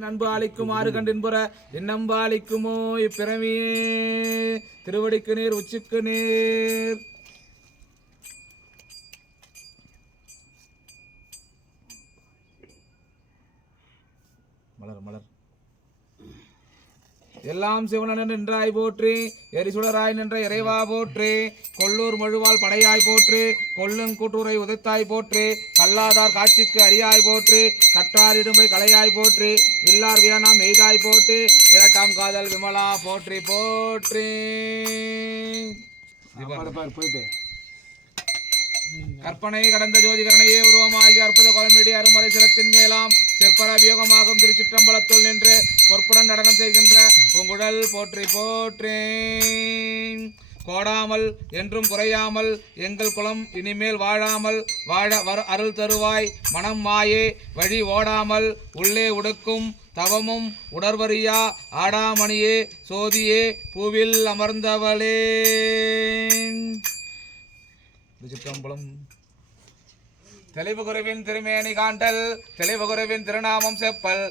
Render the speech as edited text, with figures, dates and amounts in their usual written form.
நண்பு அளிக்கும் ஆறு கண்டின்புற என்னம்பு அளிக்குமோ இப்பிறவியே திருவடிக்கு நீர் உச்சிக்கு நீர் மலர் மலர் எல்லாம் சிவனன் நின்றாய் போற்றி எரிசுடராய் நின்ற இறைவா போற்றி கொல்லூர் மழுவால் படையாய் போற்றி கொல்லும் கூட்டுரை உதைத்தாய் போற்றி கல்லாதார் காட்சிக்கு அரியாய் போற்றி கற்றார் இடும்பை கலையாய் போற்றி வில்லார் வியானாம் எய்தாய் போற்றி இரட்டாம் காதல் விமலா போற்றி போற்றி போயிட்டு கற்பனை கடந்த ஜோதிகரணையே உருவமாகி அற்புத குழம்பிடி அருமறை சிரத்தின் மேலாம் சிற்பர வியோகமாகும் திருச்சிற்றம்பலத்துள் நின்று பொற்புடன் நடனம் செய்கின்ற பூங்குழல் போற்றி போற்றி கோடாமல் என்றும் குறையாமல் எங்கள் குலம் இனிமேல் வாழாமல் வாழ அருள் தருவாய் மனம் மாயே வழி ஓடாமல் உள்ளே உடுக்கும் தவமும் உணர்வறியா ஆடாமணியே சோதியே பூவில் அமர்ந்தவளே திருச்சிற்றம்பலம். தெளிவு குருவின் திருமேனி காண்டல் தெளிவு குருவின் திருநாமம் செப்பல்